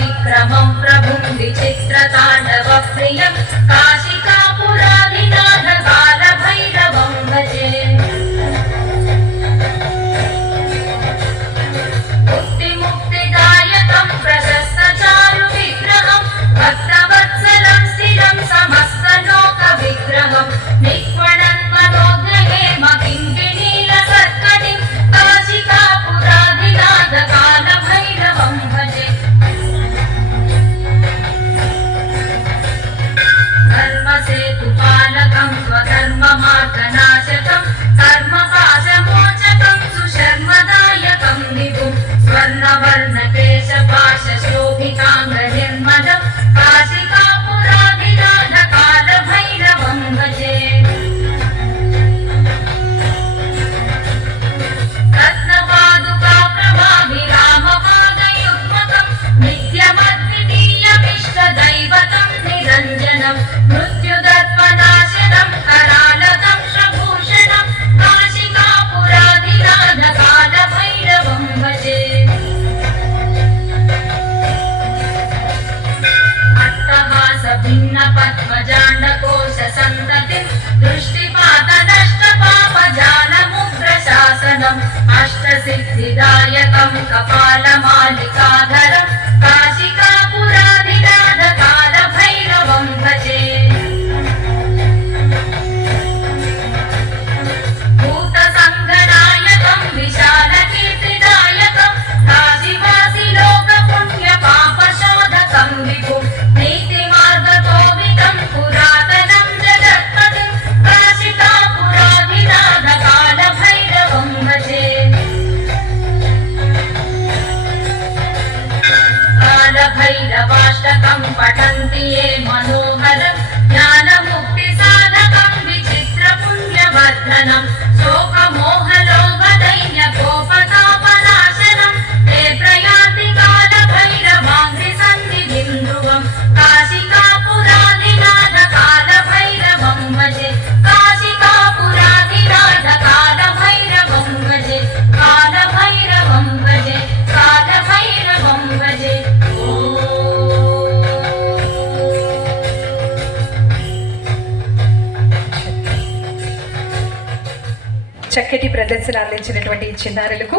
विक्रमं प्रभुं विचित्रताण्डवप्रियं काशिकापुराधिनाथ कालभैरवं भजे। मुक्तिदायकं प्रशस्तचारुविग्रहं भक्तवत्सलं स्थिरं समस्तलोकविग्रहं निक्वणन् मनोग्रहे मकिङ्किणीलसत्कटिं काशिकापुराधिनाथ कालभैरवं भजे। धर्मसेतुपालकं स्वधर्ममार्गनाशकं कर्मपाशमोचकं सुशर्मदायकं विभुं स्वर्णवर्णकेशपाशशोभिताङ्गनिर्मलं काशिकापुराधिनाथ कालभैरवं भजे। रत्नपादुकाप्रभाभिरामपादयुग्मकं नित्यमद्वितीयमिष्टदैवतं निरञ्जनं मृत्युदर्पनाशनं करालतं शभूषणं काशिकापुराधिनाथ कालभैरवं भजे। अट्टहासभिन्नपद्मजाण्डकोशसन्ततिं दृष्टिपातनष्टपापजालमुग्रशासनम् अष्टसिद्धिदायकं कपालमालिकाधरं काशिकापुराधिनाथ कालभैरवं भजे। भूतसङ्गनायकं विशालकीर्तिदायकं काशीवासि लोकपुण्यपापशोधकं विभुं नीतिमार्गतोवितं पुरातनं जगत्पतिं काशिकापुराधिनाथ कालभैरवं भजे। कालभैरवाष्टकं पठन्ति ये मनोहरं ज्ञानमुक्तिसाधकं विचित्रपुण्यवर्धनं शोकमोहलोभदैन्यकोपतापनाशनं ते प्रयान्ति कालभैरवाङ्घ्रिसन्निधिं ध्रुवं काशिकापुराधिनाथ कालभैरवं भजे। काशिकापुराधिनाथ कालभैरवं भजे। कालभैरवं भजे। कालभैरवं भजे। చక్కటి ప్రదర్శన అందించినటువంటి చిన్నారులకు